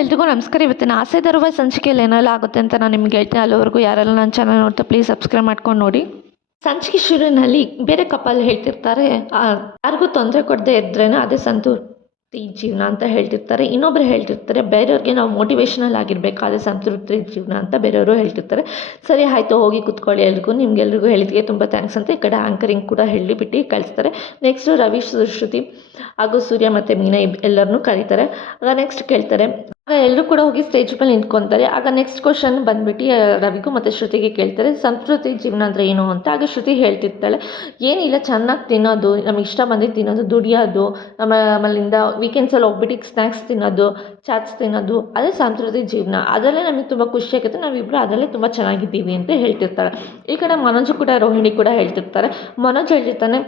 ಎಲ್ರಿಗೂ ನಮಸ್ಕಾರ. ಇವತ್ತಿನ ಆಸೆ ತರುವ ಸಂಚಿಕೆಯಲ್ಲಿ ಏನೆಲ್ಲ ಆಗುತ್ತೆ ಅಂತ ನಾನು ನಿಮ್ಗೆ ಹೇಳ್ತೀನಿ. ಅಲ್ಲಿವರೆಗೂ ಯಾರೆಲ್ಲ ನನ್ನ ಚಾನಲ್ ನೋಡ್ತಾ ಪ್ಲೀಸ್ ಸಬ್ಸ್ಕ್ರೈಬ್ ಮಾಡ್ಕೊಂಡು ನೋಡಿ. ಸಂಚಿಕೆ ಶುರುವಿನಲ್ಲಿ ಬೇರೆ ಕಪಲ್ ಹೇಳ್ತಿರ್ತಾರೆ, ಯಾರಿಗೂ ತೊಂದರೆ ಕೊಡದೆ ಇದ್ರೇನೆ ಅದೇ ಸಂತೃಪ್ತಿ ಜೀವನ ಅಂತ ಹೇಳ್ತಿರ್ತಾರೆ. ಇನ್ನೊಬ್ರು ಹೇಳ್ತಿರ್ತಾರೆ, ಬೇರೆಯವ್ರಿಗೆ ನಾವು ಮೋಟಿವೇಶನಲ್ ಆಗಿರಬೇಕು, ಅದೇ ಸಂತೃಪ್ತಿ ಜೀವನ ಅಂತ ಬೇರೆಯವರು ಹೇಳ್ತಿರ್ತಾರೆ. ಸರಿ ಆಯಿತು, ಹೋಗಿ ಕುತ್ಕೊಳ್ಳಿ, ನಿಮ್ಗೆಲ್ರಿಗೂ ಹೇಳಿದ್ಗೆ ತುಂಬ ಥ್ಯಾಂಕ್ಸ್ ಅಂತ ಈ ಕಡೆ ಆ್ಯಂಕರಿಂಗ್ ಕೂಡ ಹೇಳಿಬಿಟ್ಟು ಕಳಿಸ್ತಾರೆ. ನೆಕ್ಸ್ಟು ರವಿ, ಶ್ರುತಿ ಹಾಗೂ ಸೂರ್ಯ ಮತ್ತು ಮೀನಾ ಎಲ್ಲರನ್ನೂ ಕರೀತಾರೆ. ಆಗ ನೆಕ್ಸ್ಟ್ ಕೇಳ್ತಾರೆ, ಆಗ ಎಲ್ಲರೂ ಕೂಡ ಹೋಗಿ ಸ್ಟೇಜ್ ಮೇಲೆ ನಿಂತ್ಕೊತಾರೆ. ಆಗ ನೆಕ್ಸ್ಟ್ ಕ್ವಶನ್ ಬಂದ್ಬಿಟ್ಟು ರವಿಗೂ ಮತ್ತು ಶ್ರುತಿಗೆ ಕೇಳ್ತಾರೆ, ಸಂಸ್ಕೃತಿ ಜೀವನ ಅಂದರೆ ಏನು ಅಂತ. ಆಗ ಶ್ರುತಿ ಹೇಳ್ತಿರ್ತಾಳೆ, ಏನಿಲ್ಲ, ಚೆನ್ನಾಗಿ ತಿನ್ನೋದು, ನಮಗೆ ಇಷ್ಟ ಬಂದಿದ್ದು ತಿನ್ನೋದು, ದುಡಿಯೋದು, ಆಮೇಲಿಂದ ವೀಕೆಂಡ್ಸಲ್ಲಿ ಹೋಗ್ಬಿಟ್ಟು ಸ್ನ್ಯಾಕ್ಸ್ ತಿನ್ನೋದು, ಚಾಟ್ಸ್ ತಿನ್ನೋದು, ಅದೇ ಸಂಸ್ಕೃತಿ ಜೀವನ. ಅದರಲ್ಲೇ ನಮಗೆ ತುಂಬ ಖುಷಿ ಆಗುತ್ತೆ, ನಾವಿಬ್ಬರು ಅದರಲ್ಲೇ ತುಂಬ ಚೆನ್ನಾಗಿದ್ದೀವಿ ಅಂತ ಹೇಳ್ತಿರ್ತಾಳೆ. ಈ ಕಡೆ ಮನೋಜು ಕೂಡ ರೋಹಿಣಿ ಕೂಡ ಹೇಳ್ತಿರ್ತಾರೆ. ಮನೋಜ್ ಹೇಳ್ತಿರ್ತಾನೆ,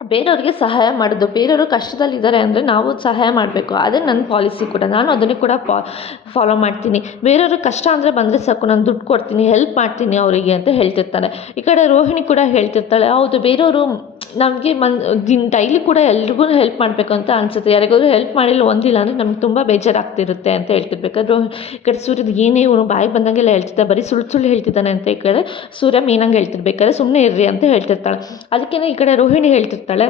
ಬೇರೆಯವ್ರಿಗೆ ಸಹಾಯ ಮಾಡೋದು, ಬೇರೆಯವರು ಕಷ್ಟದಲ್ಲಿದ್ದಾರೆ ಅಂದರೆ ನಾವು ಸಹಾಯ ಮಾಡಬೇಕು, ಅದೇ ನನ್ನ ಪಾಲಿಸಿ ಕೂಡ, ನಾನು ಅದನ್ನೇ ಕೂಡ ಫಾಲೋ ಮಾಡ್ತೀನಿ. ಬೇರೆಯವ್ರಿಗೆ ಕಷ್ಟ ಅಂದರೆ ಬಂದರೆ ಸಾಕು, ನಾನು ದುಡ್ಡು ಕೊಡ್ತೀನಿ, ಹೆಲ್ಪ್ ಮಾಡ್ತೀನಿ ಅವರಿಗೆ ಅಂತ ಹೇಳ್ತಿರ್ತಾರೆ. ಈ ಕಡೆ ರೋಹಿಣಿ ಕೂಡ ಹೇಳ್ತಿರ್ತಾಳೆ, ಹೌದು, ಬೇರೆಯವರು ನಮಗೆ ಡೈಲಿ ಕೂಡ ಎಲ್ರಿಗೂ ಹೆಲ್ಪ್ ಮಾಡಬೇಕು ಅಂತ ಅನಿಸುತ್ತೆ, ಯಾರಿಗಾದ್ರೂ ಹೆಲ್ಪ್ ಮಾಡಿಲ್ಲ ಒಂದಿಲ್ಲ ಅಂದರೆ ನಮ್ಗೆ ತುಂಬ ಬೇಜಾರಾಗ್ತಿರುತ್ತೆ ಅಂತ ಹೇಳ್ತಿರ್ಬೇಕಾದ್ರೆ ಈ ಕಡೆ ಸೂರ್ಯದ ಏನೇ ಇವನು ಬಾಯಿ ಬಂದಂಗೆಲ್ಲ ಹೇಳ್ತಿದ್ದ, ಬರೀ ಸುಳ್ಳು ಹೇಳ್ತಿದ್ದಾನೆ ಅಂತ ಈ ಕಡೆ ಸೂರ್ಯ ಮೀನಂಗೆ ಹೇಳ್ತಿರ್ಬೇಕಾದ್ರೆ ಸುಮ್ಮನೆ ಇರ್ರಿ ಅಂತ ಹೇಳ್ತಿರ್ತಾಳೆ. ಅದಕ್ಕೇ ಈ ಕಡೆ ರೋಹಿಣಿ ಹೇಳ್ತಿರ್ತಾಳೆ,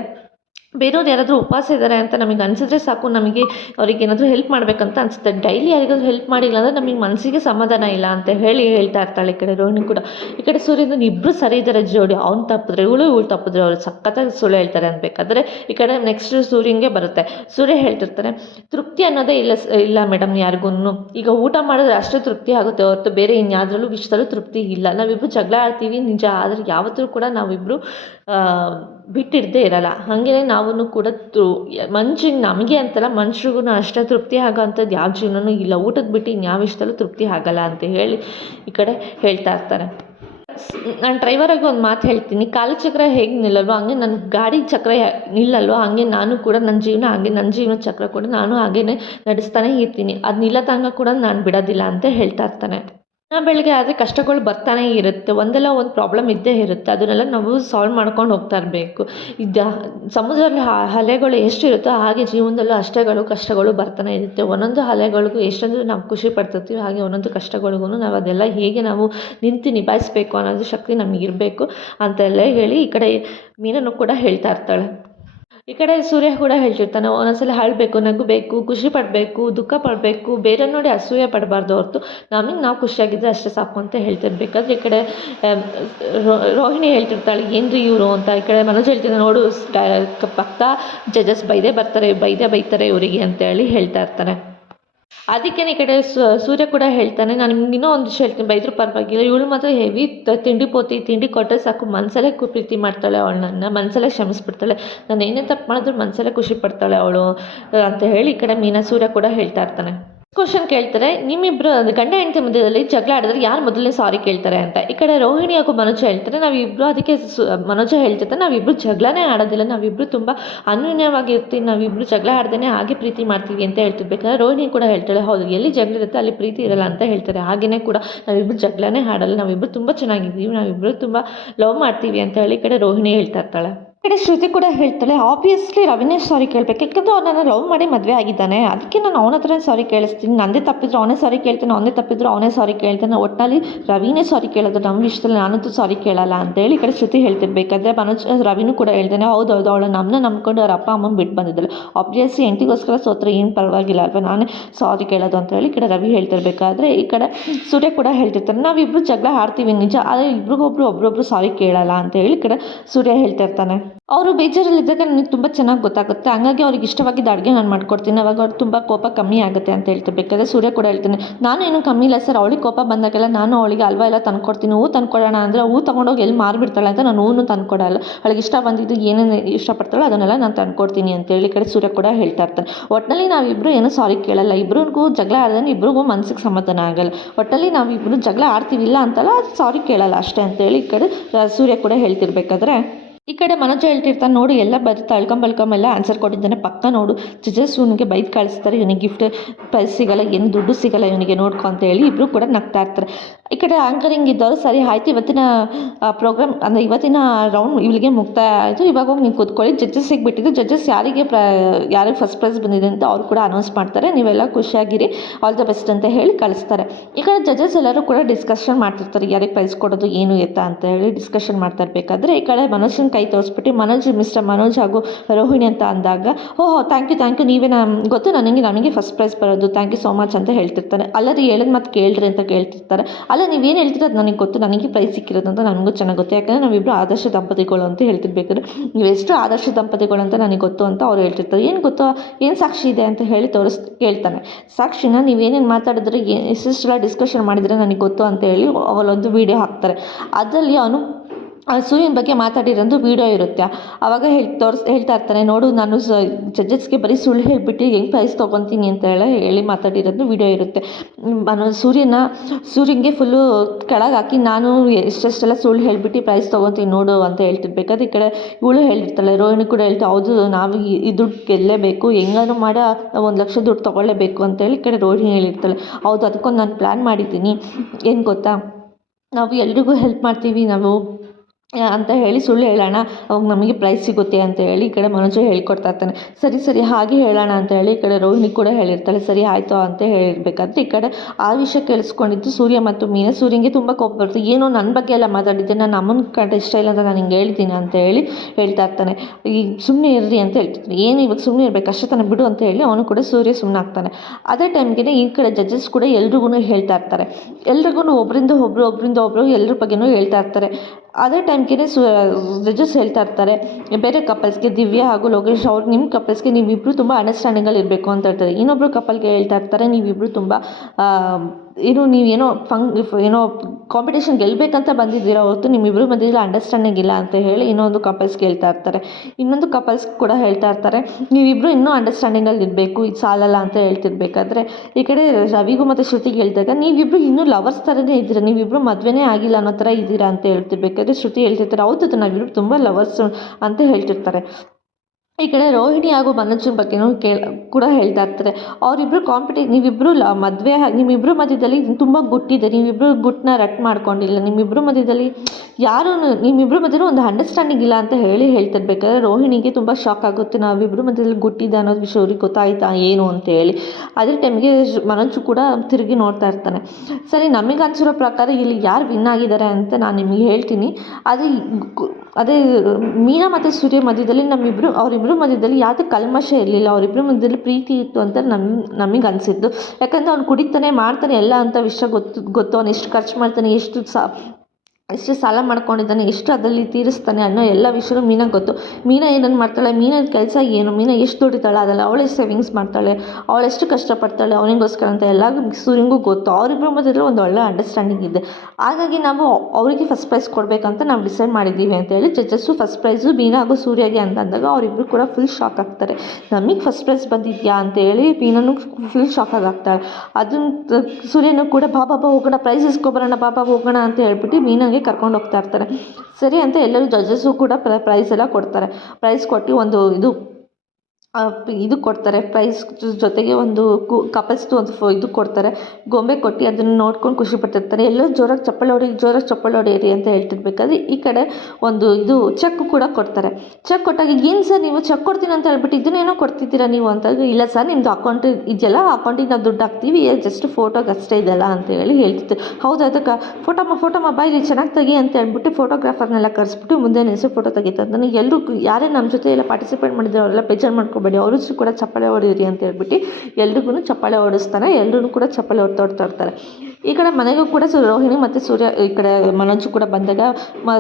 ಬೇರೆಯವ್ರು ಯಾರಾದರೂ ಉಪವಾಸ ಇದ್ದಾರೆ ಅಂತ ನಮಗೆ ಅನಿಸಿದ್ರೆ ಸಾಕು, ನಮಗೆ ಅವ್ರಿಗೆ ಏನಾದರೂ ಹೆಲ್ಪ್ ಮಾಡಬೇಕಂತ ಅನಿಸುತ್ತೆ, ಡೈಲಿ ಯಾರಿಗಾದ್ರೂ ಹೆಲ್ಪ್ ಮಾಡಿಲ್ಲ ಅಂದರೆ ನಮಗೆ ಮನಸ್ಸಿಗೆ ಸಮಾಧಾನ ಇಲ್ಲ ಅಂತ ಹೇಳ್ತಾ ಇರ್ತಾಳೆ ಈ ಕಡೆ ರೋಹಿಣಿ ಕೂಡ. ಈ ಕಡೆ ಸೂರ್ಯನ ಇಬ್ಬರು ಸರಿ ಇದ್ದಾರೆ ಜೋಡಿ, ಅವ್ನು ತಪ್ಪಿದ್ರೆ ಇವಳು ತಪ್ಪಿದ್ರೆ ಅವರು ಸಖತ್ತಾಗಿ ಸುಳ್ಳು ಹೇಳ್ತಾರೆ ಅನ್ಬೇಕಾದ್ರೆ ಈ ಕಡೆ ನೆಕ್ಸ್ಟ್ ಸೂರ್ಯಂಗೆ ಬರುತ್ತೆ. ಸೂರ್ಯ ಹೇಳ್ತಿರ್ತಾರೆ, ತೃಪ್ತಿ ಅನ್ನೋದೇ ಇಲ್ಲ ಮೇಡಮ್ ಯಾರಿಗೂ, ಈಗ ಊಟ ಮಾಡಿದ್ರೆ ಅಷ್ಟೇ ತೃಪ್ತಿ ಆಗುತ್ತೆ ಹೊರತು ಬೇರೆ ಇನ್ಯಾವುದ್ರಲ್ಲೂ ವಿಷಯದಲ್ಲೂ ತೃಪ್ತಿ ಇಲ್ಲ. ನಾವಿಬ್ಬರು ಜಗಳ ಆಡ್ತೀವಿ ನಿಜ, ಆದರೆ ಯಾವತ್ತೂ ಕೂಡ ನಾವಿಬ್ಬರು ಬಿಟ್ಟಿರದೇ ಇರಲ್ಲ. ಹಾಗೇ ನಾವು ಕೂಡ ಮನುಷ್ಯಂಗೆ ನಮಗೆ ಅಂತಲ್ಲ, ಮನುಷ್ರಿಗೂ ಅಷ್ಟೇ ತೃಪ್ತಿ ಆಗೋವಂಥದ್ದು ಯಾವ ಜೀವನವೂ ಇಲ್ಲ, ಊಟದ ಬಿಟ್ಟು ಇನ್ಯಾವ ಇಷ್ಟಲ್ಲೂ ತೃಪ್ತಿ ಆಗಲ್ಲ ಅಂತ ಹೇಳಿ ಈ ಕಡೆ ಹೇಳ್ತಾ ಇರ್ತಾರೆ. ನಾನು ಡ್ರೈವರಾಗಿ ಒಂದು ಮಾತು ಹೇಳ್ತೀನಿ, ಕಾಲಚಕ್ರ ಹೇಗೆ ನಿಲ್ಲಲ್ವೋ ಹಂಗೆ ನನ್ನ ಗಾಡಿ ಚಕ್ರ ನಿಲ್ಲಲ್ವೋ ಹಂಗೆ ನಾನು ಕೂಡ ನನ್ನ ಜೀವನ ಚಕ್ರ ಕೂಡ ನಾನು ಹಾಗೇ ನಡೆಸ್ತಾನೆ ಇರ್ತೀನಿ, ಅದು ನಿಲ್ಲತಂಗ ಕೂಡ ನಾನು ಬಿಡೋದಿಲ್ಲ ಅಂತ ಹೇಳ್ತಾ ಇರ್ತಾನೆ. ಬೆಳಗ್ಗೆ ಆದರೆ ಕಷ್ಟಗಳು ಬರ್ತಾನೆ ಇರುತ್ತೆ, ಒಂದಲ್ಲ ಒಂದು ಪ್ರಾಬ್ಲಮ್ ಇದ್ದೇ ಇರುತ್ತೆ, ಅದನ್ನೆಲ್ಲ ನಾವು ಸಾಲ್ವ್ ಮಾಡ್ಕೊಂಡು ಹೋಗ್ತಾ ಇರಬೇಕು. ಸಮುದ್ರದಲ್ಲಿ ಅಲೆಗಳು ಎಷ್ಟಿರುತ್ತೋ ಹಾಗೆ ಜೀವನದಲ್ಲೂ ಅಷ್ಟೇಗಳು ಕಷ್ಟಗಳು ಬರ್ತಾನೆ ಇರುತ್ತೆ. ಒಂದೊಂದು ಅಲೆಗಳಿಗೂ ಎಷ್ಟೊಂದು ನಾವು ಖುಷಿ ಪಡ್ತಿರ್ತೀವಿ, ಹಾಗೆ ಒಂದೊಂದು ಕಷ್ಟಗಳಿಗೂ ನಾವು ಅದೆಲ್ಲ ಹೇಗೆ ನಾವು ನಿಂತು ನಿಭಾಯಿಸಬೇಕು ಅನ್ನೋದು ಶಕ್ತಿ ನಮಗಿರಬೇಕು ಅಂತೆಲ್ಲ ಹೇಳಿ ಈ ಕಡೆ ಮೀನನ್ನು ಕೂಡ ಹೇಳ್ತಾ ಇರ್ತಾಳೆ. ಈ ಕಡೆ ಸೂರ್ಯ ಕೂಡ ಹೇಳ್ತಿರ್ತಾನೆ, ಒಂದೊಂದ್ಸಲ ಅಳಬೇಕು, ನಗಬೇಕು, ಖುಷಿ ಪಡಬೇಕು, ದುಃಖ ಪಡಬೇಕು, ಬೇರೆ ನೋಡಿ ಅಸೂಯೆ ಪಡಬಾರ್ದು ಹೊರತು ನಮಗೆ ನಾವು ಖುಷಿಯಾಗಿದ್ದರೆ ಅಷ್ಟೇ ಸಾಕು ಅಂತ ಹೇಳ್ತಿರ್ಬೇಕಾದ್ರೆ ಈ ಕಡೆ ರೋಹಿಣಿ ಹೇಳ್ತಿರ್ತಾಳೆ, ಏನ್ರಿ ಇವರು ಅಂತ. ಈ ಕಡೆ ಮನೋಜ್ ಹೇಳ್ತಿರ್ತಾನೆ, ನೋಡು ಪಕ್ಕ ಜಜಸ್ ಬೈತಾರೆ ಇವರಿಗೆ ಅಂತೇಳಿ ಹೇಳ್ತಾ ಇರ್ತಾನೆ. ಅದಕ್ಕೆ ಈ ಕಡೆ ಸೂರ್ಯ ಕೂಡ ಹೇಳ್ತಾನೆ, ನಾನು ನಿಮ್ಗೆ ಇನ್ನೂ ಒಂದು ವಿಷಯ ಹೇಳ್ತೀನಿ, ಬೈದರೂ ಪರವಾಗಿಲ್ಲ, ಇವಳು ಮಾತ್ರ ಹೆವಿ ತಿಂಡಿ ಕೊಟ್ಟರೆ ಸಾಕು ಮನಸಲ್ಲೇ ಪ್ರೀತಿ ಮಾಡ್ತಾಳೆ, ಅವಳು ನನ್ನ ಮನಸಲ್ಲೇ ಕ್ಷಮಿಸ್ಬಿಡ್ತಾಳೆ, ನಾನು ಏನೇ ತಪ್ಪು ಮಾಡಿದ್ರು ಮನಸಲ್ಲೇ ಖುಷಿ ಪಡ್ತಾಳೆ ಅವಳು ಅಂತ ಹೇಳಿ ಈ ಕಡೆ ಸೂರ್ಯ ಕೂಡ ಹೇಳ್ತಾ ಇರ್ತಾನೆ. ಕ್ವಶನ್ ಕೇಳ್ತಾರೆ, ನಿಮ್ಮಿಬ್ಬರು ಗಂಡ ಹೆಂಡತಿ ಮಧ್ಯದಲ್ಲಿ ಜಗಳ ಆಡಿದ್ರೆ ಯಾರು ಮೊದಲನೇ ಸಾರಿ ಕೇಳ್ತಾರೆ ಅಂತ. ಈ ಕಡೆ ರೋಹಿಣಿ ಹಾಗೂ ಮನೋಜ ಹೇಳ್ತಾರೆ, ನಾವಿಬ್ಬರು, ಅದಕ್ಕೆ ಮನೋಜ ಹೇಳ್ತಿರ್ತಾರೆ, ನಾವಿಬ್ಬರು ಜಗಳನೇ ಆಡೋದಿಲ್ಲ, ನಾವಿಬ್ಬರು ತುಂಬ ಅನ್ಯೋನ್ಯವಾಗಿರ್ತೀವಿ, ನಾವಿಬ್ಬರು ಜಗಳ ಆಡ್ದೇ ಹಾಗೆ ಪ್ರೀತಿ ಮಾಡ್ತೀವಿ ಅಂತ ಹೇಳ್ತಿರ್ಬೇಕಾದ್ರೆ ರೋಹಿಣಿ ಕೂಡ ಹೇಳ್ತಾಳೆ, ಹೌದು, ಎಲ್ಲಿ ಜಗಳ ಇರುತ್ತೆ ಅಲ್ಲಿ ಪ್ರೀತಿ ಇರಲ್ಲ ಅಂತ ಹೇಳ್ತಾರೆ. ಹಾಗೆಯೇ ಕೂಡ ನಾವಿಬ್ಬರು ಜಗಳನೇ ಆಡಲ್ಲ, ನಾವಿಬ್ಬರು ತುಂಬ ಚೆನ್ನಾಗಿದ್ದೀವಿ, ನಾವಿಬ್ಬರು ತುಂಬ ಲವ್ ಮಾಡ್ತೀವಿ ಅಂತ ಹೇಳಿ ಈ ಕಡೆ ರೋಹಿಣಿ ಹೇಳ್ತಾ ಇರ್ತಾಳೆ. ಈ ಕಡೆ ಶ್ರುತಿ ಕೂಡ ಹೇಳ್ತಾಳೆ, ಆಬ್ವಿಯಸ್ಲಿ ರವಿನೇ ಸಾರಿ ಕೇಳಬೇಕು, ಯಾಕಂದರೆ ಅವನನ್ನು ಲವ್ ಮಾಡಿ ಮದುವೆ ಆಗಿದ್ದಾನೆ, ಅದಕ್ಕೆ ನಾನು ಅವನ ಹತ್ರನೇ ಸಾರಿ ಕೇಳಿಸ್ತೀನಿ, ನಂದೇ ತಪ್ಪಿದ್ರು ಅವನೇ ಸಾರಿ ಕೇಳ್ತಾನೆ, ಅವನೇ ತಪ್ಪಿದ್ರು ಅವನೇ ಸಾರಿ ಕೇಳ್ತಾನೆ, ಒಟ್ಟಿನಲ್ಲಿ ರವಿನೇ ಸಾರಿ ಕೇಳೋದು, ನಮ್ಮ ಇಷ್ಟದಲ್ಲಿ ನಾನಂತೂ ಸಾರಿ ಕೇಳಲ್ಲ ಅಂತೇಳಿ ಈ ಕಡೆ ಶ್ರುತಿ ಹೇಳ್ತಿರ್ಬೇಕಾದ್ರೆ ಮನೋಜ್ ರವಿನೂ ಕೂಡ ಹೇಳ್ತಾನೆ, ಹೌದು ಅವಳು ನಮ್ಮನ್ನ ನಂಬ್ಕೊಂಡು ಅವ್ರ ಅಪ್ಪ ಅಮ್ಮನ ಬಿಟ್ಟು ಬಂದಿದ್ದಳು, ಆಬ್ವಿಯಸ್ಲಿ ಹೆಂಡತಿಗೋಸ್ಕರ ಸೋತ್ರೆ ಏನು ಪರವಾಗಿಲ್ಲ ಅಲ್ವಾ, ನಾನೇ ಸಾರಿ ಕೇಳೋದು ಅಂತ ಹೇಳಿ ಈ ಕಡೆ ರವಿ ಹೇಳ್ತಿರ್ಬೇಕಾದ್ರೆ ಈ ಕಡೆ ಸೂರ್ಯ ಕೂಡ ಹೇಳ್ತಿರ್ತಾರೆ, ನಾವಿಬ್ಬರು ಜಗಳ ಆಡ್ತೀವಿ ನಿಜ, ಆದರೆ ಒಬ್ರೊಬ್ರು ಸಾರಿ ಕೇಳಲ್ಲ ಅಂತ ಹೇಳಿ ಈ ಕಡೆ ಸೂರ್ಯ ಹೇಳ್ತಿರ್ತಾನೆ. ಅವರು ಬೇಜಾರಲ್ಲಿದ್ದಾಗ ನನಗೆ ತುಂಬ ಚೆನ್ನಾಗಿ ಗೊತ್ತಾಗುತ್ತೆ, ಹಂಗಾಗಿ ಅವ್ರಿಗೆ ಇಷ್ಟವಾಗಿದ್ದ ಅಡುಗೆ ನಾನು ಮಾಡ್ಕೊಡ್ತೀನಿ, ಅವಾಗ ಅವ್ರು ತುಂಬ ಕೋಪ ಕಮ್ಮಿ ಆಗುತ್ತೆ ಅಂತ ಹೇಳ್ತಿರ್ಬೇಕಾದ್ರೆ ಸೂರ್ಯ ಕೂಡ ಹೇಳ್ತಾನೆ, ನಾನು ಏನು ಕಮ್ಮಿ ಇಲ್ಲ ಸರ್, ಅವಳಿಗೆ ಕೋಪ ಬಂದಾಗೆಲ್ಲ ನಾನು ಅವಳಿಗೆ ಅಲ್ವಾ ಎಲ್ಲ ತಂದ್ಕೊಡ್ತೀನಿ, ತಂದ್ಕೊಡೋಣ ಅಂದರೆ ತೊಗೊಂಡೋಗಿ ಎಲ್ಲಿ ಮಾರಿಬಿಡ್ತಾಳೆ ಅಂತ ನಾನು ತಂದ್ಕೊಡಲ್ಲ, ಅವಳಿಗೆ ಇಷ್ಟ ಬಂದಿದ್ದು ಏನೇನು ಇಷ್ಟಪಡ್ತಾಳೋ ಅದನ್ನೆಲ್ಲ ನಾನು ತಂದ್ಕೊಡ್ತೀನಿ ಅಂತೇಳಿ ಈ ಕಡೆ ಸೂರ್ಯ ಕೂಡ ಹೇಳ್ತಾ ಇರ್ತಾನೆ. ಒಟ್ಟಿನಲ್ಲಿ ನಾವಿಬ್ಬರು ಏನೂ ಸಾರಿ ಕೇಳಲ್ಲ, ಇಬ್ಬರಿಗೂ ಜಗಳ ಆಡಿದ್ರೆ ಇಬ್ಬರಿಗೂ ಮನಸ್ಸಿಗೆ ಸಮಾಧಾನ ಆಗಲ್ಲ, ಒಟ್ಟಲ್ಲಿ ನಾವಿಬ್ಬರು ಜಗಳ ಆಡ್ತೀವಿಲ್ಲ ಅಂತಲ್ಲ, ಅದು ಸಾರಿ ಕೇಳಲ್ಲ ಅಷ್ಟೇ ಅಂತೇಳಿ ಈ ಕಡೆ ಸೂರ್ಯ ಕೂಡ ಹೇಳ್ತಿರ್ಬೇಕಾದ್ರೆ ಈ ಕಡೆ ಮನೋಜ ಹೇಳ್ತಿರ್ತಾನೆ, ನೋಡು ಎಲ್ಲ ಬರೀ ತಳ್ಕೊಂಬಲ್ಕೊಂಬೆಲ್ಲ ಆನ್ಸರ್ ಕೊಟ್ಟಿದ್ದಾನೆ, ಪಕ್ಕ ನೋಡು ಜಡ್ಜಸ್ ಇವನಿಗೆ ಬೈದು ಕಳಿಸ್ತಾರೆ, ಇವನಿಗೆ ಗಿಫ್ಟ್ ಪ್ರೈಸ್ ಸಿಗಲ್ಲ, ಏನು ದುಡ್ಡು ಸಿಗಲ್ಲ ಇವನಿಗೆ ನೋಡ್ಕೊ ಅಂತ ಹೇಳಿ ಇಬ್ಬರು ಕೂಡ ನಗ್ತಾ ಇರ್ತಾರೆ. ಈ ಕಡೆ ಆಂಕರಿಂಗ್ ಇದ್ದವರು, ಸರಿ ಆಯ್ತು ಇವತ್ತಿನ ಪ್ರೋಗ್ರಾಮ್ ಅಂದರೆ ಇವತ್ತಿನ ರೌಂಡ್ ಇಲ್ಲಿಗೆ ಮುಕ್ತಾಯ ಆಯಿತು, ಇವಾಗ ಹೋಗಿ ನೀವು ಕೂತ್ಕೊಳ್ಳಿ, ಜಡ್ಜಸ್ಸಿಗೆ ಬಿಟ್ಟಿದ್ದು, ಜಡ್ಜಸ್ ಯಾರಿಗೆ ಫಸ್ಟ್ ಪ್ರೈಸ್ ಬಂದಿದೆ ಅಂತ ಅವ್ರು ಕೂಡ ಅನೌನ್ಸ್ ಮಾಡ್ತಾರೆ, ನೀವೆಲ್ಲ ಖುಷಿಯಾಗಿರಿ, ಆಲ್ ದ ಬೆಸ್ಟ್ ಅಂತ ಹೇಳಿ ಕಳಿಸ್ತಾರೆ. ಈ ಕಡೆ ಜಡ್ಜಸ್ ಎಲ್ಲರೂ ಕೂಡ ಡಿಸ್ಕಷನ್ ಮಾಡ್ತಿರ್ತಾರೆ, ಯಾರಿಗೆ ಪ್ರೈಸ್ ಕೊಡೋದು ಏನು ಎತ್ತ ಅಂತ ಹೇಳಿ ಡಿಸ್ಕಷನ್ ಮಾಡ್ತಾ ಇರಬೇಕಾದ್ರೆ ಈ ಕಡೆ ಮನೋಜನ ಕೈ ತೋರಿಸ್ಬಿಟ್ಟು ಮಿಸ್ಟರ್ ಮನೋಜ್ ಹಾಗೂ ರೋಹಿಣಿ ಅಂತ ಅಂದಾಗ, ಓಹೋ ಥ್ಯಾಂಕ್ ಯು ನೀವೇ ಗೊತ್ತು ನನಗೆ ಫಸ್ಟ್ ಪ್ರೈಸ್ ಬರೋದು, ಥ್ಯಾಂಕ್ ಯು ಸೋ ಮಚ್ ಅಂತ ಹೇಳ್ತಿರ್ತಾರೆ. ಅಲ್ಲರಿ ಹೇಳಿದ ಮತ್ತೆ ಕೇಳ್ರಿ ಅಂತ ಕೇಳ್ತಿರ್ತಾರೆ. ಅಲ್ಲ ನೀವೇನು ಹೇಳ್ತಿರೋದು ನನಗೆ ಗೊತ್ತು, ನನಗೆ ಪ್ರೈಸ್ ಸಿಕ್ಕಿರೋದು ಅಂತ ನನಗೂ ಚೆನ್ನಾಗಿ ಗೊತ್ತು, ಯಾಕಂದರೆ ನಾವಿಬ್ಬರು ಆದರ್ಶ ದಂಪತಿಗಳು ಅಂತ ಹೇಳ್ತಿರ್ಬೇಕಾದ್ರೆ ನೀವೆಷ್ಟು ಆದರ್ಶ ದಂಪತಿಗಳು ಅಂತ ನನಗೆ ಗೊತ್ತು ಅಂತ ಅವ್ರು ಹೇಳ್ತಿರ್ತಾರೆ. ಏನು ಗೊತ್ತು, ಏನು ಸಾಕ್ಷಿ ಇದೆ ಅಂತ ಹೇಳಿ ಕೇಳ್ತಾನೆ. ಸಾಕ್ಷಿನ ನೀವೇನೇನು ಮಾತಾಡಿದ್ರೆ ಎಷ್ಟೆಷ್ಟೆಲ್ಲ ಡಿಸ್ಕಷನ್ ಮಾಡಿದರೆ ನನಗೆ ಗೊತ್ತು ಅಂತ ಹೇಳಿ ಅವಳೊಂದು ವೀಡಿಯೋ ಹಾಕ್ತಾರೆ. ಅದರಲ್ಲಿ ಅವನು ಸೂರ್ಯನ ಬಗ್ಗೆ ಮಾತಾಡಿರೋದು ವೀಡಿಯೋ ಇರುತ್ತೆ. ಆವಾಗ ಹೇಳ್ತಾ ಇರ್ತಾನೆ, ನೋಡು ನಾನು ಜಡ್ಜಸ್ಗೆ ಬರೀ ಸುಳ್ಳು ಹೇಳಿಬಿಟ್ಟು ಹೆಂಗೆ ಪ್ರೈಸ್ ತೊಗೊತೀನಿ ಅಂತ ಹೇಳಿ ಮಾತಾಡಿರೋದು ವೀಡಿಯೋ ಇರುತ್ತೆ. ಸೂರ್ಯನಿಗೆ ಫುಲ್ಲು ಕೆಳಗೆ ಹಾಕಿ ನಾನು ಎಷ್ಟೆಷ್ಟೆಲ್ಲ ಸುಳ್ಳು ಹೇಳಿಬಿಟ್ಟು ಪ್ರೈಸ್ ತೊಗೊತೀನಿ ನೋಡು ಅಂತ ಹೇಳ್ತಿರ್ಬೇಕಾದ್ರೆ ಈ ಕಡೆ ಇವಳು ಹೇಳಿರ್ತಾಳೆ, ರೋಹಿಣಿ ಕೂಡ ಹೇಳ್ತಾ, ಹೌದು ನಾವು ಈ ದುಡ್ಡು ಗೆಲ್ಲಲೇಬೇಕು, ಹೆಂಗಾದ್ರೂ ಮಾಡಿ ನಾವು 1 ಲಕ್ಷ ದುಡ್ಡು ತೊಗೊಳ್ಳೇಬೇಕು ಅಂತೇಳಿ ಈ ಕಡೆ ರೋಹಿಣಿ ಹೇಳಿರ್ತಾಳೆ. ಹೌದು ಅದಕ್ಕೊಂದು ನಾನು ಪ್ಲ್ಯಾನ್ ಮಾಡಿದ್ದೀನಿ, ಏನು ಗೊತ್ತಾ, ನಾವು ಎಲ್ರಿಗೂ ಹೆಲ್ಪ್ ಮಾಡ್ತೀವಿ ನಾವು ಅಂತ ಹೇಳಿ ಸುಳ್ಳು ಹೇಳೋಣ, ಅವಾಗ ನಮಗೆ ಪ್ರೈಸ್ ಸಿಗುತ್ತೆ ಅಂತ ಹೇಳಿ ಈ ಕಡೆ ಮನೋಜ ಹೇಳ್ಕೊಡ್ತಾ ಇರ್ತಾನೆ. ಸರಿ ಹಾಗೆ ಹೇಳೋಣ ಅಂತ ಹೇಳಿ ಈ ಕಡೆ ರೋಹಿಣಿ ಕೂಡ ಹೇಳಿರ್ತಾಳೆ. ಸರಿ ಆಯಿತು ಅಂತ ಹೇಳಿರ್ಬೇಕಾದ್ರೆ ಈ ಕಡೆ ಆ ವಿಷಯ ಕೇಳಿಸ್ಕೊಂಡಿದ್ದು ಸೂರ್ಯ ಮತ್ತು ಮೀನಾ. ಸೂರ್ಯನಿಗೆ ತುಂಬ ಕೋಪ ಬರುತ್ತೆ, ಏನೋ ನನ್ನ ಬಗ್ಗೆ ಎಲ್ಲ ಮಾತಾಡಿದ್ದೆ, ನಾನು ಅಮ್ಮನ ಕಂಡು ಇಷ್ಟ ಇಲ್ಲ ಅಂತ ನಾನು ಹಿಂಗೆ ಹೇಳ್ತೀನಿ ಅಂತ ಹೇಳಿ ಹೇಳ್ತಾ ಇರ್ತಾನೆ. ಈಗ ಸುಮ್ಮನೆ ಇರ್ರಿ ಅಂತ ಹೇಳ್ತಿರ್ತಾನೆ. ಏನು ಇವಾಗ ಸುಮ್ಮನೆ ಇರಬೇಕು ಅಷ್ಟೇ ತಾನೆ ಬಿಡು ಅಂತ ಹೇಳಿ ಅವನು ಕೂಡ ಸೂರ್ಯ ಸುಮ್ಮನೆ ಆಗ್ತಾನೆ. ಅದೇ ಟೈಮ್ಗೆ ಈ ಕಡೆ ಜಡ್ಜಸ್ ಕೂಡ ಎಲ್ರಿಗೂ ಹೇಳ್ತಾ ಇರ್ತಾರೆ, ಎಲ್ರಿಗೂ ಒಬ್ಬರಿಂದ ಒಬ್ಬರು ಎಲ್ಲರ ಬಗ್ಗೆನೂ ಹೇಳ್ತಾ ಇರ್ತಾರೆ. ಅದೇ ಟೈಮ್ಗೆ ಜಡ್ಜಸ್ ಹೇಳ್ತಾ ಇರ್ತಾರೆ ಬೇರೆ ಕಪಲ್ಸ್ಗೆ, ದಿವ್ಯಾ ಹಾಗೂ ಲೋಕೇಶ್ ಅವ್ರು ನಿಮ್ಮ ಕಪಲ್ಸ್ಗೆ ನೀವಿಬ್ಬರು ತುಂಬ ಅಂಡರ್ಸ್ಟ್ಯಾಂಡಿಂಗಲ್ಲಿ ಇರಬೇಕು ಅಂತ ಹೇಳ್ತಾರೆ. ಇನ್ನೊಬ್ಬರು ಕಪಲ್ಗೆ ಹೇಳ್ತಾ ಇರ್ತಾರೆ, ನೀವಿಬ್ಬರು ತುಂಬ ನೀವೇನೋ ಏನೋ ಕಾಂಪಿಟೇಷನ್ ಗೆಲ್ಲಬೇಕಂತ ಬಂದಿದ್ದೀರಾ ಹೊರತು ನಿಮ್ಮಿಬ್ಬರು ಮಧ್ಯದಲ್ಲಿ ಅಂಡರ್ಸ್ಟ್ಯಾಂಡಿಂಗ್ ಇಲ್ಲ ಅಂತ ಹೇಳಿ ಇನ್ನೊಂದು ಕಪಲ್ಸ್ಗೆ ಹೇಳ್ತಾ ಇರ್ತಾರೆ. ಇನ್ನೊಂದು ಕಪಲ್ಸ್ ಕೂಡ ಹೇಳ್ತಾ ಇರ್ತಾರೆ, ನೀವಿಬ್ಬರು ಇನ್ನೂ ಅಂಡರ್ಸ್ಟ್ಯಾಂಡಿಂಗಲ್ಲಿ ಇರಬೇಕು, ಇದು ಸಾಲಲ್ಲ ಅಂತ ಹೇಳ್ತಿರ್ಬೇಕಾದ್ರೆ ಈ ಕಡೆ ರವಿಗೂ ಮತ್ತು ಶ್ರುತಿಗೆ ಹೇಳಿದಾಗ, ನೀವಿಬ್ಬರು ಇನ್ನೂ ಲವರ್ಸ್ ಥರನೇ ಇದ್ದೀರಾ, ನೀವಿಬ್ಬರು ಮದುವೆನೇ ಆಗಿಲ್ಲ ಅನ್ನೋ ಥರ ಇದ್ದೀರಾ ಅಂತ ಹೇಳ್ತಿರ್ಬೇಕಾದ್ರೆ ಶ್ರುತಿ ಹೇಳ್ತಿರ್ತಾರೆ, ಹೌದು ನಾವಿಬ್ಬರು ತುಂಬ ಲವರ್ಸ್ ಅಂತ ಹೇಳ್ತಿರ್ತಾರೆ. ಈ ಕಡೆ ರೋಹಿಣಿ ಹಾಗೂ ಮನೋಜನ ಬಗ್ಗೆನೂ ಕೂಡ ಹೇಳ್ತಾ ಇರ್ತಾರೆ, ಅವರಿಬ್ಬರು ನೀವಿಬ್ಬರು ನಿಮ್ಮಿಬ್ಬರು ಮಧ್ಯದಲ್ಲಿ ತುಂಬ ಗುಟ್ಟಿದೆ, ನೀವಿಬ್ಬರು ಗುಟ್ಟನ್ನ ರಟ್ ಮಾಡ್ಕೊಂಡಿಲ್ಲ, ನಿಮ್ಮಿಬ್ಬರು ಮಧ್ಯದಲ್ಲಿ ನಿಮ್ಮಿಬ್ಬರು ಮಧ್ಯದಲ್ಲಿ ಒಂದು ಅಂಡರ್ಸ್ಟ್ಯಾಂಡಿಂಗ್ ಇಲ್ಲ ಅಂತ ಹೇಳ್ತಿರ್ಬೇಕಾದ್ರೆ ರೋಹಿಣಿಗೆ ತುಂಬ ಶಾಕ್ ಆಗುತ್ತೆ, ನಾವಿಬ್ಬರು ಮಧ್ಯದಲ್ಲಿ ಗುಟ್ಟಿದೆ ಅನ್ನೋದು ವಿಷಯ ಅವ್ರಿಗೆ ಗೊತ್ತಾಯ್ತಾ ಏನು ಅಂತ ಹೇಳಿ. ಅದೇ ಟೈಮ್ಗೆ ಮನೋಜ್ ಕೂಡ ತಿರುಗಿ ನೋಡ್ತಾ ಇರ್ತಾನೆ. ಸರಿ, ನಮಗೆ ಅನಿಸಿರೋ ಪ್ರಕಾರ ಇಲ್ಲಿ ಯಾರು ವಿನ್ ಆಗಿದ್ದಾರೆ ಅಂತ ನಾನು ನಿಮಗೆ ಹೇಳ್ತೀನಿ. ಅದೇ ಮೀನಾ ಮತ್ತು ಸೂರ್ಯ ಮಧ್ಯದಲ್ಲಿ ಅವರಿಬ್ಬರು ಮಧ್ಯದಲ್ಲಿ ಯಾವುದೇ ಕಲ್ಮಶ ಇರಲಿಲ್ಲ, ಅವರಿಬ್ಬರ ಮಧ್ಯದಲ್ಲಿ ಪ್ರೀತಿ ಇತ್ತು ಅಂತ ನಮಗೆ ಅನಿಸಿದ್ದು. ಯಾಕಂದರೆ ಅವ್ನು ಕುಡಿತಾನೆ ಮಾಡ್ತಾನೆ ಎಲ್ಲ ಅಂತ ವಿಷಯ ಗೊತ್ತು ಅವ್ನು ಎಷ್ಟು ಖರ್ಚು ಮಾಡ್ತಾನೆ, ಎಷ್ಟು ಸಾಲ ಮಾಡ್ಕೊಂಡಿದ್ದಾನೆ, ಎಷ್ಟು ಅದರಲ್ಲಿ ತೀರಿಸ್ತಾನೆ ಅನ್ನೋ ಎಲ್ಲ ವಿಷಯನೂ ಮೀನಾಗೆ ಗೊತ್ತು. ಮೀನಾ ಏನನ್ನು ಮಾಡ್ತಾಳೆ, ಮೀನದ ಕೆಲಸ ಏನು, ಮೀನಾ ಎಷ್ಟು ದುಡಿತಾಳೆ, ಅದಲ್ಲ ಅವಳೇ ಸೇವಿಂಗ್ಸ್ ಮಾಡ್ತಾಳೆ, ಅವಳೆಷ್ಟು ಕಷ್ಟಪಡ್ತಾಳೆ ಅವನಿಗೋಸ್ಕರ ಅಂತ ಎಲ್ಲ ಸೂರ್ಯನಿಗೂ ಗೊತ್ತು. ಅವರಿಬ್ಬರ ಮಧ್ಯದಲ್ಲಿ ಒಂದು ಒಳ್ಳೆ ಅಂಡರ್ಸ್ಟ್ಯಾಂಡಿಂಗ್ ಇದೆ. ಹಾಗಾಗಿ ನಾವು ಅವರಿಗೆ ಫಸ್ಟ್ ಪ್ರೈಸ್ ಕೊಡಬೇಕಂತ ನಾವು ಡಿಸೈಡ್ ಮಾಡಿದ್ದೀವಿ ಅಂತ ಹೇಳಿ ಜಡ್ಜಸ್ಸು ಫಸ್ಟ್ ಪ್ರೈಸು ಮೀನಾ ಹಾಗೂ ಸೂರ್ಯಗೆ ಅಂತ ಅಂದಾಗ ಅವರಿಬ್ಬರು ಕೂಡ ಫುಲ್ ಶಾಕ್ ಆಗ್ತಾರೆ. ನಮಗೆ ಫಸ್ಟ್ ಪ್ರೈಸ್ ಬಂದಿದೆಯಾ ಅಂತ ಹೇಳಿ ಮೀನೂ ಫುಲ್ ಶಾಕಾಗಿ ಆಗ್ತಾಳೆ. ಅದನ್ನು ಸೂರ್ಯನೂ ಕೂಡ ಬಾಬಾ ಹೋಗೋಣ ಪ್ರೈಸ್ ಇಸ್ಕೊಬರೋಣ ಬಾಬಾ ಹೋಗೋಣ ಅಂತ ಹೇಳ್ಬಿಟ್ಟು ಮೀನಾಗೆ ಕರ್ಕೊಂಡು ಹೋಗ್ತಾ ಇರ್ತಾರೆ. ಸರಿ ಅಂತ ಎಲ್ಲರೂ ಜಡ್ಜಸ್ಸು ಕೂಡ ಪ್ರೈಸ್ ಎಲ್ಲ ಕೊಡ್ತಾರೆ. ಪ್ರೈಸ್ ಕೊಟ್ಟು ಒಂದು ಇದು ಕೊಡ್ತಾರೆ, ಪ್ರೈಸ್ ಜೊತೆಗೆ ಒಂದು ಕಪಲ್ಸ್ದು ಒಂದು ಇದು ಕೊಡ್ತಾರೆ, ಗೊಂಬೆ ಕೊಟ್ಟು ಅದನ್ನು ನೋಡ್ಕೊಂಡು ಖುಷಿ ಪಡ್ತಿರ್ತಾರೆ. ಎಲ್ಲೋ ಜೋರಾಗಿ ಚಪ್ಪಾಳೆ ಹೊಡೀರಿ ಅಂತ ಹೇಳ್ತಿರ್ಬೇಕಾದ್ರೆ ಈ ಕಡೆ ಒಂದು ಚೆಕ್ ಕೂಡ ಕೊಡ್ತಾರೆ. ಚೆಕ್ ಕೊಟ್ಟಾಗ, ಏನು ಸರ್ ನೀವು ಚೆಕ್ ಕೊಡ್ತೀನಿ ಅಂತ ಹೇಳ್ಬಿಟ್ಟು ಇದನ್ನೇನೋ ಕೊಡ್ತಿದ್ದೀರಾ ನೀವು ಅಂತಾಗ, ಇಲ್ಲ ಸರ್ ನಿಮ್ಮದು ಅಕೌಂಟ್ ಇದೆಯಲ್ಲ, ಅಕೌಂಟಿಗೆ ನಾವು ದುಡ್ಡು ಹಾಕ್ತೀವಿ, ಜಸ್ಟ್ ಫೋಟೋಗೆ ಅಷ್ಟೇ ಇದೆಲ್ಲ ಅಂತ ಹೇಳಿ ಹೇಳ್ತಿತ್ತು. ಹೌದು ಅದಕ್ಕೆ ಫೋಟೋಮ್ಮ ಬಾಯ್ಲಿ ಚೆನ್ನಾಗಿ ತೆಗಿ ಅಂತ ಹೇಳ್ಬಿಟ್ಟು ಫೋಟೋಗ್ರಾಫರ್ನೆಲ್ಲ ಕರೆಸ್ಬಿಟ್ಟು ಮುಂದೆ ನಿಲ್ಲಿಸಿ ಫೋಟೋ ತೆಗಿತಾರೆ. ನನಗೆ ಎಲ್ಲರೂ ಯಾರೇ ನಮ್ಮ ಜೊತೆ ಎಲ್ಲ ಪಾರ್ಟಿಸಿಪೇಟ್ ಮಾಡಿದ್ರು ಅವರೆಲ್ಲ ಬೇಜಾರು ಮಾಡ್ಕೊಬೇಡಿ, ಅವರು ಕೂಡ ಚಪ್ಪಾಳೆ ಹೊಡೀರಿ ಅಂತ ಹೇಳ್ಬಿಟ್ಟು ಎಲ್ರಿಗೂ ಚಪ್ಪಾಳೆ ಹೊಡಿಸ್ತಾನೆ. ಎಲ್ಲರೂ ಕೂಡ ಚಪ್ಪಾಳೆ ಹೊಡ್ತಾ ಇರ್ತಾರೆ. ಈ ಕಡೆ ಮನೆಗೂ ಕೂಡ ರೋಹಿಣಿ ಮತ್ತು ಸೂರ್ಯ ಈ ಕಡೆ ಮನೋಜ್ ಕೂಡ ಬಂದಾಗ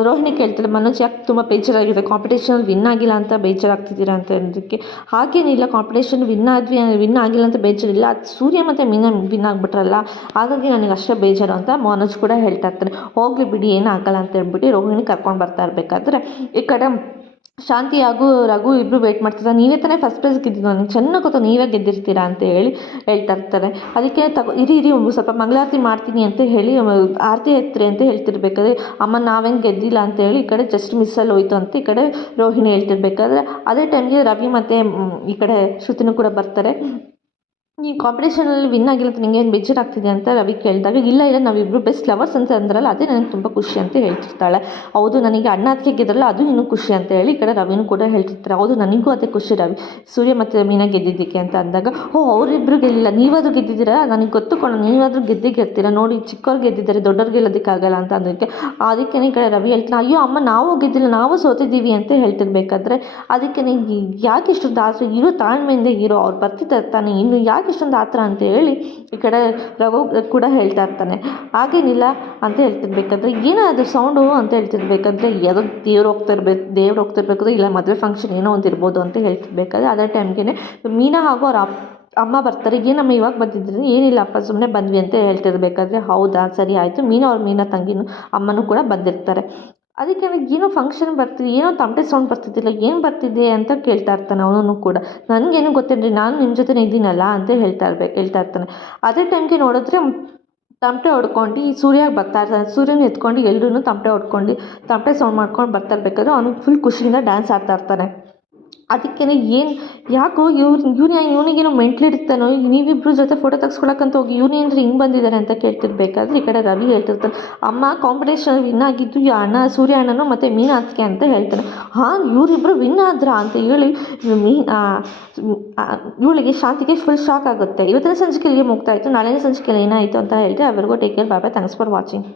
ರೋಹಿಣಿ ಕೇಳ್ತಾಳೆ, ಮನೋಜ್ ಯಾಕೆ ತುಂಬ ಬೇಜಾರಾಗಿದೆ, ಕಾಂಪಿಟೇಷನಲ್ಲಿ ವಿನ್ ಆಗಿಲ್ಲ ಅಂತ ಬೇಜಾರಾಗ್ತಿದ್ದೀರಾ ಅಂತ ಹೇಳೋದಕ್ಕೆ, ಹಾಗೇನಿಲ್ಲ ಕಾಂಪಿಟೇಷನ್ ವಿನ್ ಆಗಿಲ್ಲ ಅಂತ ಬೇಜಾರಿಲ್ಲ, ಅದು ಸೂರ್ಯ ಮತ್ತು ಮೀನಾ ವಿನ್ ಆಗಿಬಿಟ್ರಲ್ಲ ಹಾಗಾಗಿ ನನಗೆ ಅಷ್ಟೇ ಬೇಜಾರು ಅಂತ ಮನೋಜ್ ಕೂಡ ಹೇಳ್ತಾ ಇರ್ತಾನೆ. ಹೋಗಲಿ ಬಿಡಿ ಏನಾಗಲ್ಲ ಅಂತ ಹೇಳ್ಬಿಟ್ಟು ರೋಹಿಣಿ ಕರ್ಕೊಂಡು ಬರ್ತಾ ಇರಬೇಕಾದ್ರೆ ಈ ಕಡೆ ಶಾಂತಿ ಹಾಗೂ ರಘು ಇಬ್ಬರು ವೆಯ್ಟ್ ಮಾಡ್ತಿರ್ತಾರೆ. ನೀವೇ ತಾನೇ ಫಸ್ಟ್ ಪ್ರೈಸ್ ಗೆದ್ದಿದ್ದು, ನನಗೆ ಚೆನ್ನಾಗಿ ಗೊತ್ತು ನೀವೇ ಗೆದ್ದಿರ್ತೀರಾ ಅಂತ ಹೇಳಿ ಹೇಳ್ತಾ ಇರ್ತಾರೆ. ಅದಕ್ಕೆ ಇರಿ ಇರಿ ಸ್ವಲ್ಪ ಮಂಗಳಾರತಿ ಮಾಡ್ತೀನಿ ಅಂತ ಹೇಳಿ ಆರತಿ ಎತ್ತರಿ ಅಂತ ಹೇಳ್ತಿರ್ಬೇಕಾದ್ರೆ, ಅಮ್ಮ ನಾವೇನು ಗೆದ್ದಿಲ್ಲ ಅಂತ ಹೇಳಿ ಈ ಕಡೆ ಜಸ್ಟ್ ಮಿಸ್ಸಲ್ಲಿ ಹೋಯ್ತು ಅಂತ ಈ ಕಡೆ ರೋಹಿಣಿ ಹೇಳ್ತಿರ್ಬೇಕಾದ್ರೆ, ಅದೇ ಟೈಮ್ಗೆ ರವಿ ಮತ್ತು ಈ ಕಡೆ ಶ್ರುತಿನೂ ಕೂಡ ಬರ್ತಾರೆ. ಈ ಕಾಂಪಿಟೇಷನಲ್ಲಿ ವಿನ್ ಆಗಿರೋದು ನಿಂಗೆ ಏನು ಬೇಜಾರಾಗ್ತಿದೆ ಅಂತ ರವಿ ಕೇಳಿದಾಗ, ಇಲ್ಲ ಇಲ್ಲ ನಾವಿಬ್ಬರು ಬೆಸ್ಟ್ ಲವರ್ಸ್ ಅಂತ ಅಂದ್ರಲ್ಲ ಅದೇ ನನಗೆ ತುಂಬ ಖುಷಿ ಅಂತ ಹೇಳ್ತಿರ್ತಾಳೆ. ಹೌದು ನನಗೆ ಅಣ್ಣ ಅದಕ್ಕೆ ಗೆದ್ರಲ್ಲ ಅದು ಇನ್ನೂ ಖುಷಿ ಅಂತ ಹೇಳಿ ಈ ಕಡೆ ರವಿನೂ ಕೂಡ ಹೇಳ್ತಿರ್ತಾರೆ. ಹೌದು ನನಗೂ ಅದೇ ಖುಷಿ ರವಿ, ಸೂರ್ಯ ಮತ್ತು ಮೀನಾ ಗೆದ್ದಿದ್ದಕ್ಕೆ ಅಂತ ಅಂದಾಗ, ಅವರಿಬ್ಬರು ಗೆಲ್ಲಿಲ್ಲ ನೀವಾದರೂ ಗೆದ್ದಿದ್ದೀರಾ, ನನಗೆ ಗೊತ್ತು ಕಣೋ ನೀವಾದರೂ ಗೆದ್ದೇ ಗೆಲ್ತೀರಾ, ನೋಡಿ ಚಿಕ್ಕವ್ರು ಗೆದ್ದಿದ್ದಾರೆ ದೊಡ್ಡವ್ರು ಗೆಲ್ಲೋದಕ್ಕಾಗಲ್ಲ ಅಂತ ಅದಕ್ಕೆ ಈ ಕಡೆ ರವಿ ಹೇಳ್ತಾನೆ, ಅಯ್ಯೋ ಅಮ್ಮ ನಾವು ಗೆದ್ದಿಲ್ಲ ನಾವು ಸೋತಿದ್ದೀವಿ ಅಂತ ಹೇಳ್ತಿರ್ಬೇಕಾದ್ರೆ, ಅದಕ್ಕೆ ಯಾಕೆ ಇಷ್ಟೊಂದು ಆಸೆ ಇರೋ ತಾಳ್ಮೆಯಿಂದ ಇರೋ, ಅವ್ರು ಬರ್ತಿದ್ದಾರೆ ತಾನೆ, ಇನ್ನು ಯಾಕೆ ಇಷ್ಟೊಂದು ಆತರ ಅಂತ ಹೇಳಿ ಈ ಕಡೆ ರಘು ಕೂಡ ಹೇಳ್ತಾ ಇರ್ತಾನೆ. ಹಾಗೇನಿಲ್ಲ ಅಂತ ಹೇಳ್ತಿರ್ಬೇಕಾದ್ರೆ, ಏನೋ ಅದು ಸೌಂಡು ಅಂತ ಹೇಳ್ತಿರ್ಬೇಕಾದ್ರೆ, ಯಾವುದೋ ದೇವ್ರು ಹೋಗ್ತಿರ್ಬೇಕು ಇಲ್ಲ ಮದುವೆ ಫಂಕ್ಷನ್ ಏನೋ ಒಂದು ಇರ್ಬೋದು ಅಂತ ಹೇಳ್ತಿರ್ಬೇಕಾದ್ರೆ, ಅದೇ ಟೈಮ್ಗೆ ಮೀನಾ ಹಾಗೂ ಅವ್ರ ಅಮ್ಮ ಬರ್ತಾರೆ. ಏನಮ್ಮ ಇವಾಗ ಬಂದಿದ್ರಿ? ಏನಿಲ್ಲ ಅಪ್ಪ ಸುಮ್ಮನೆ ಬಂದ್ವಿ ಅಂತ ಹೇಳ್ತಿರ್ಬೇಕಾದ್ರೆ, ಹೌದಾ ಸರಿ ಆಯಿತು. ಮೀನಾ ತಂಗಿನೂ ಅಮ್ಮನೂ ಕೂಡ ಬಂದಿರ್ತಾರೆ. ಅದಕ್ಕೆ ಏನೋ ಫಂಕ್ಷನ್ ಬರ್ತಿದೆ, ಏನೋ ತಮಟೆ ಸೌಂಡ್ ಬರ್ತಿದ್ದಿಲ್ಲ, ಏನು ಬರ್ತಿದೆ ಅಂತ ಕೇಳ್ತಾ ಇರ್ತಾನೆ ಅವನು ಕೂಡ. ನನಗೇನು ಗೊತ್ತಿಲ್ಲ ನಾನು ನಿಮ್ಮ ಜೊತೆ ಇದ್ದೀನಲ್ಲ ಅಂತ ಹೇಳ್ತಾ ಇರ್ತಾನೆ. ಅದೇ ಟೈಮ್ಗೆ ನೋಡಿದ್ರೆ ತಮಟೆ ಹೊಡ್ಕೊಂಡು ಸೂರ್ಯ ಬರ್ತಾ ಇರ್ತಾನೆ. ಸೂರ್ಯನ ಎತ್ಕೊಂಡು ಎಲ್ಲರೂ ತಮಟೆ ಹೊಡ್ಕೊಂಡು ತಮಟೆ ಸೌಂಡ್ ಮಾಡ್ಕೊಂಡು ಬರ್ತಾ ಇರ್ಬೇಕಾದ್ರೆ ಅವನು ಫುಲ್ ಖುಷಿಯಿಂದ ಡ್ಯಾನ್ಸ್ ಆಡ್ತಾ ಇರ್ತಾನೆ. ಅದಕ್ಕೆ ಏನು ಯಾಕೋ ಇವನಿಗೇನೋ ಮೆಂಟ್ಲಿಡ್ತಾನೋ, ನೀವಿಬ್ಬರು ಜೊತೆ ಫೋಟೋ ತೆಗ್ಸ್ಕೊಳಕ್ಕಂತ ಹೋಗಿ ಏನ್ರಿ ಹಿಂಗೆ ಬಂದಿದ್ದಾರೆ ಅಂತ ಕೇಳ್ತಿರ್ಬೇಕಾದ್ರೆ ಈ ಕಡೆ ರವಿ ಹೇಳ್ತಿರ್ತಾನೆ, ಅಮ್ಮ ಕಾಂಪಿಟೇಷನ್ ವಿನ್ ಆಗಿದ್ದು ಸೂರ್ಯ ಅಣ್ಣನೂ ಮತ್ತು ಮೀನಾ ಅತ್ತಿಗೆ ಅಂತ ಹೇಳ್ತಾನೆ. ಹಾಂ ಇವರಿಬ್ಬರು ವಿನ್ ಆದ್ರಾ ಅಂತ ಹೇಳಿ ಇವಳಿಗೆ ಶಾಂತಿಗೆ ಫುಲ್ ಶಾಕ್ ಆಗುತ್ತೆ. ಇವತ್ತಿನ ಸಂಚಿಕೆಯಲ್ಲಿ ಮುಗ್ತಾಯಿತ್ತು, ನಾಳೆಯ ಸಂಚಿಕೆಯಲ್ಲಿ ಏನಾಯಿತು ಅಂತ ಹೇಳಿದ್ರೆ ಅವರಿಗೂ take care, bye bye, thanks for watching.